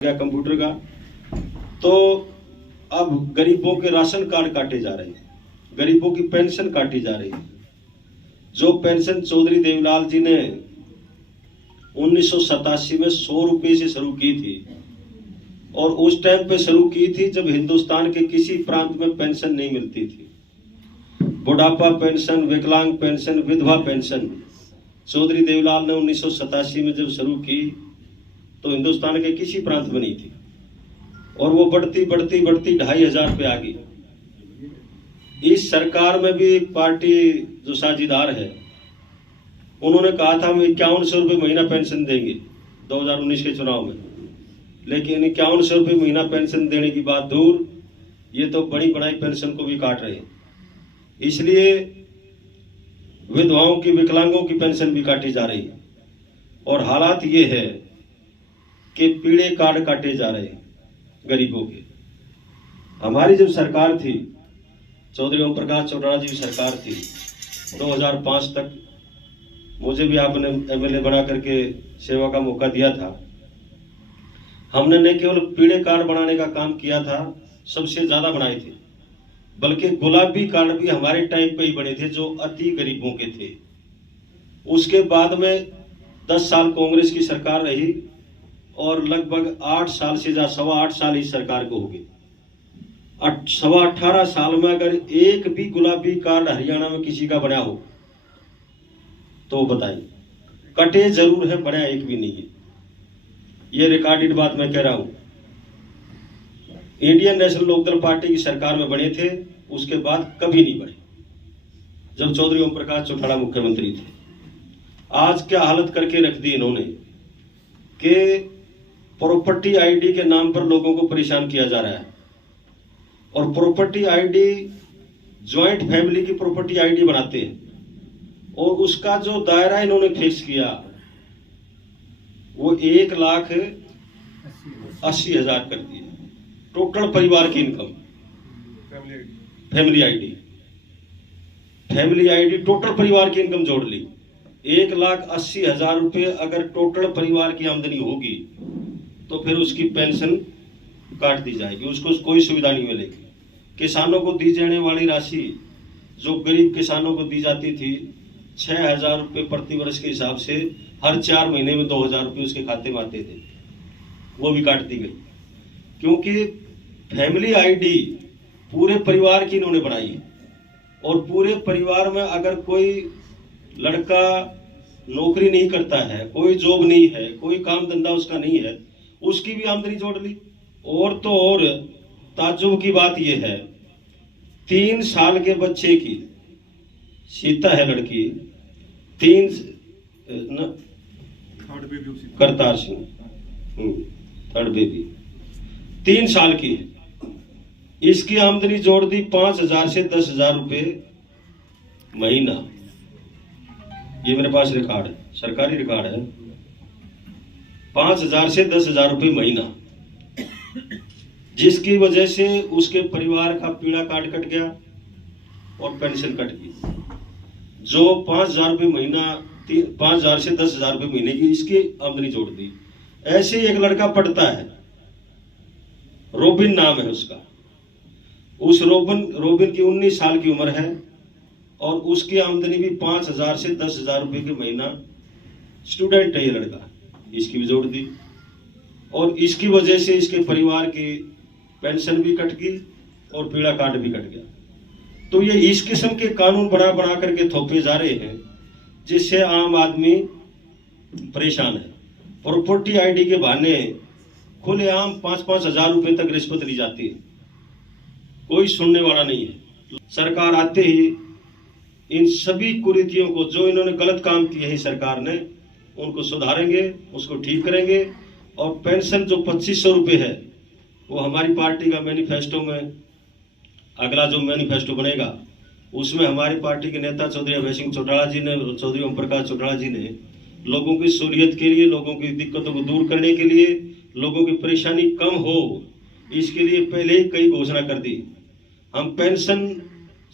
गया कंप्यूटर का। तो अब गरीबों के राशन कार्ड काटे जा रहे हैं, गरीबों की पेंशन काटी जा रही है। जो पेंशन चौधरी देवलाल जी ने 1987 में 100 रुपए से शुरू की थी और उस टाइम पे शुरू की थी जब हिंदुस्तान के किसी प्रांत में पेंशन नहीं मिलती थी। बुढ़ापा पेंशन, विकलांग पेंशन, विधवा पेंशन चौधरी देवलाल ने 1987 में जब शुरू की तो हिंदुस्तान के किसी प्रांत में नहीं थी और वो बढ़ती बढ़ती बढ़ती 2500 पे आ गई। इस सरकार में भी एक पार्टी जो साझीदार है उन्होंने कहा था हम 5100 रुपये महीना पेंशन देंगे 2019 के चुनाव में, लेकिन 5100 रुपये महीना पेंशन देने की बात दूर, ये तो बड़ी बड़ाई पेंशन को भी काट रहे हैं। इसलिए विधवाओं की, विकलांगों की पेंशन भी काटी जा रही है और हालात ये है कि पीले कार्ड काटे जा रहे हैं गरीबों के। हमारी जब सरकार थी, चौधरी ओम प्रकाश चौटाला जी की सरकार थी 2005 तक, मुझे भी आपने एमएलए बना करके सेवा का मौका दिया था। हमने न केवल पीले कार्ड बनाने का काम किया था, सबसे ज्यादा बनाए थे, बल्कि गुलाबी कार्ड भी हमारे टाइम पे ही बने थे जो अति गरीबों के थे। उसके बाद में 10 साल कांग्रेस की सरकार रही और लगभग 8 साल से ज्यादा, 8.25 साल इस सरकार को हो गए। 18 साल में अगर एक भी गुलाबी कार्ड हरियाणा में किसी का बना हो तो बताइए, कटे जरूर है, बना एक भी नहीं है। ये रिकॉर्डेड बात मैं कह रहा हूं। इंडियन नेशनल लोकदल पार्टी की सरकार में बने थे, उसके बाद कभी नहीं बने जब चौधरी ओम प्रकाश चौटाला मुख्यमंत्री थे। आज क्या हालत करके रख दी इन्होंने कि प्रॉपर्टी आईडी के नाम पर लोगों को परेशान किया जा रहा है और प्रॉपर्टी आईडी ज्वाइंट फैमिली की प्रॉपर्टी आईडी बनाते हैं और उसका जो दायरा इन्होंने फिक्स किया वो 1,80,000 कर दिया। टोटल परिवार की इनकम, फैमिली आईडी टोटल परिवार की इनकम जोड़ ली, 1,80,000 रुपये अगर टोटल परिवार की आमदनी होगी तो फिर उसकी पेंशन काट दी जाएगी, उसको कोई सुविधा नहीं मिलेगी। किसानों को दी जाने वाली राशि जो गरीब किसानों को दी जाती थी 6,000 रुपये प्रति वर्ष के हिसाब से, हर 4 महीने में 2,000 रुपये उसके खाते में आते थे, वो भी काट दी गई। क्योंकि फैमिली आईडी पूरे परिवार की इन्होंने बनाई है और पूरे परिवार में अगर कोई लड़का नौकरी नहीं करता है, कोई जॉब नहीं है, कोई काम धंधा उसका नहीं है, उसकी भी आमदनी जोड़ ली। और तो और ताज्जुब की बात यह है, 3 साल के बच्चे की, सीता है लड़की, करतार सिंह, थर्ड बेबी 3 साल की है, इसकी आमदनी जोड़ दी 5,000 से 10,000 रुपये महीना। ये मेरे पास रिकॉर्ड है, सरकारी रिकॉर्ड है, 5,000 से 10,000 रुपये महीना, जिसकी वजह से उसके परिवार का पीला कार्ड कट गया और पेंशन कट गई। जो 5,000 रुपये महीना, 5,000 से 10,000 रुपये महीने की इसकी आमदनी जोड़ दी। ऐसे एक लड़का पढ़ता है, रोबिन नाम है उसका, उस रोबिन की 19 साल की उम्र है और उसकी आमदनी भी 5,000 से 10,000 रुपये के महीना, स्टूडेंट है ये लड़का, इसकी भी जोड़ दी और इसकी वजह से इसके परिवार की पेंशन भी कट गई और पीला कार्ड भी कट गया। तो ये इस किस्म के कानून बना बना करके थोपे जा रहे हैं जिससे आम आदमी परेशान है। प्रॉपर्टी आईडी के बहाने खुलेआम 5-5 हजार रुपए तक रिश्वत ली जाती है, कोई सुनने वाला नहीं है। सरकार आते ही इन सभी कुरीतियों को, जो इन्होंने गलत काम किए हैं सरकार ने, उनको सुधारेंगे, उसको ठीक करेंगे। और पेंशन जो 2,500 रुपये है वो हमारी पार्टी का मैनिफेस्टो में, अगला जो मैनिफेस्टो बनेगा उसमें हमारी पार्टी के नेता चौधरी अभय सिंह चौटाला जी ने, चौधरी ओम प्रकाश चौटाला जी ने लोगों की सहूलियत के लिए, लोगों की दिक्कतों को दूर करने के लिए, लोगों की परेशानी कम हो, इसके लिए पहले ही कई घोषणा कर दी। हम पेंशन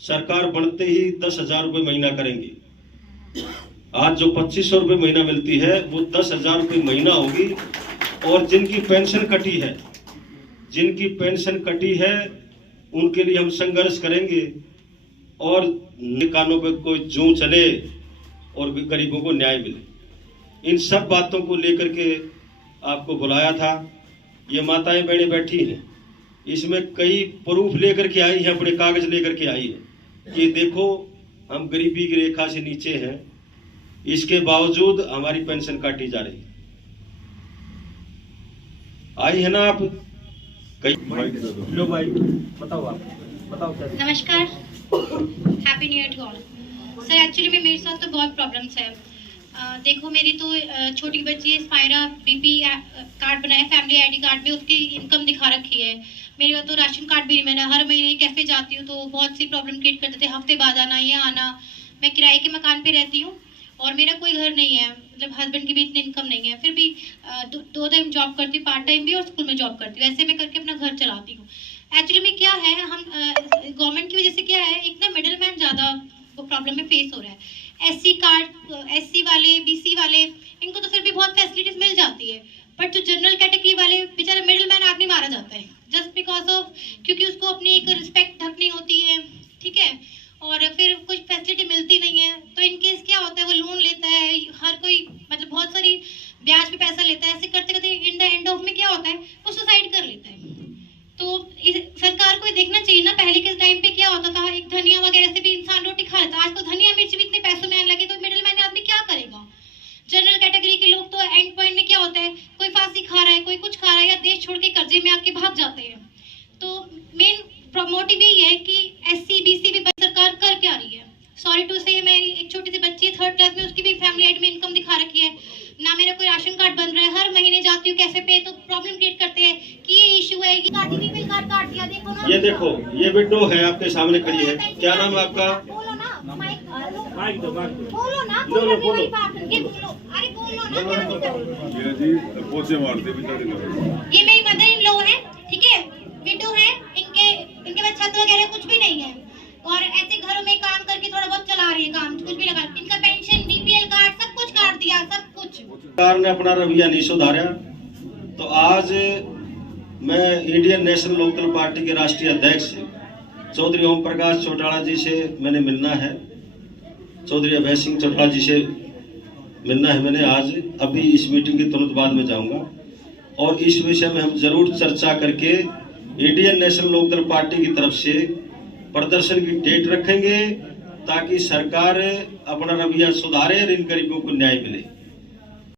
सरकार बनते ही 10,000 रुपये महीना करेंगे। आज जो 2,500 रुपये महीना मिलती है वो 10,000 रुपये महीना होगी और जिनकी पेंशन कटी है उनके लिए हम संघर्ष करेंगे और कानों पर कोई जूं चले और गरीबों को न्याय मिले। इन सब बातों को लेकर के आपको बुलाया था। ये माताएं बहनें बैठी हैं, इसमें कई प्रूफ लेकर के आई हैं, अपने कागज लेकर के आई हैं। ये देखो, हम गरीबी की रेखा से नीचे हैं, इसके बावजूद हमारी पेंशन काटी जा रही है। आई है ना आप? लो भाई, बताओ आप, बताओ क्या। नमस्कार, happy new year to all. Sir actually में मेरे साथ तो बहुत प्रॉब्लम्स है। देखो, मेरी तो छोटी बच्ची है, स्पायरा बीपी कार्ड बनाया, फैमिली आईडी कार्ड में उसकी इनकम दिखा रखी है। मेरे पास तो राशन कार्ड भी नहीं बना। हर महीने कैफे जाती हूँ तो बहुत सी प्रॉब्लम क्रिएट करते थे, हफ्ते बाद आना या आना। मैं किराए के मकान पे रहती हूँ और मेरा कोई घर नहीं है, मतलब हस्बैंड की भी इतनी इनकम नहीं है। फिर भी दो टाइम जॉब करती हूँ, पार्ट टाइम भी और स्कूल में जॉब करती हूँ। ऐसे में करके अपना घर चलाती हूँ। एक्चुअली में क्या है, हम गवर्नमेंट की वजह से क्या है, एक ना मिडिल मैन ज़्यादा प्रॉब्लम में फेस हो रहा है। एससी कार्ड, एससी वाले, बीसी वाले, इनको तो फिर भी बहुत फैसिलिटीज मिल जाती है, बट जो जनरल कैटेगरी वाले बेचारा मिडिल मैन आदमी मारा जाता है जस्ट बिकॉज ऑफ, क्योंकि उसको अपनी एक रिस्पेक्ट ढकनी होती है, ठीक है, और फिर कुछ फैसिलिटी मिलती नहीं है। तो इन केस क्या होता है, वो लोन लेता है, हर कोई मतलब बहुत सारी ब्याज पे पैसा लेता है। ऐसे करते करते इन द एंड ऑफ में क्या होता है, वो सुसाइड कर लेता है। तो सरकार को देखना चाहिए ना, पहले के टाइम पे क्या होता था, एक धनिया वगैरह से भी इंसान रोटी खा लेता। आज तो धनिया मिर्च भी इतने पैसों में आने लगे, तो मिडिल मैन आदमी क्या करेगा। जनरल कैटेगरी के लोग तो एंड पॉइंट में क्या होता है, कोई फांसी खा रहा है, कोई कुछ खा रहा है, या देश छोड़ के कर्जे में आके भाग जाते हैं। तो मेन मोटिव यही है कि एससी बीसी भी सरकार कर क्या रही है। सॉरी टू से, मेरी एक छोटी सी बच्ची है 3rd क्लास में, उसकी भी फैमिली आईडी में इनकम दिखा रखी है ना। मेरा कोई राशन कार्ड बन रहा है, हर महीने जाती हूँ कैफे पे, तो प्रॉब्लम क्रिएट करते हैं कि ये इशू है, ये कार्ड भी बिल कार्ड काट दिया। देखो ना, ये देखो, ये विंडो है आपके सामने खड़ी है। क्या नाम है आपका? बोलो ना, माइक बोलो ना, बोलो, बोलो। अरे बोलो ना। ये मेरी मदर इन लॉ है, ठीक है, विडो है, इनके पास छत वगैरह कुछ भी नहीं है, और ऐसे घरों में काम करके थोड़ा बहुत चला रही है, काम कुछ भी लगा। इनका पेंशन, बीपीएल कार्ड सब कुछ काट दिया, सब कुछ। सरकार ने अपना रवैया नहीं सुधारा। तो आज मैं इंडियन नेशनल लोकदल पार्टी के राष्ट्रीय अध्यक्ष चौधरी ओम प्रकाश चौटाला जी से मैंने मिलना है, चौधरी अभय सिंह चौटाला जी से मिलना है मैंने आज। अभी इस मीटिंग के तुरंत बाद में जाऊंगा और इस विषय में हम जरूर चर्चा करके इंडियन नेशनल लोकदल पार्टी की तरफ से प्रदर्शन की डेट रखेंगे, ताकि सरकार अपना रवैया सुधारे और इन गरीबों को न्याय मिले।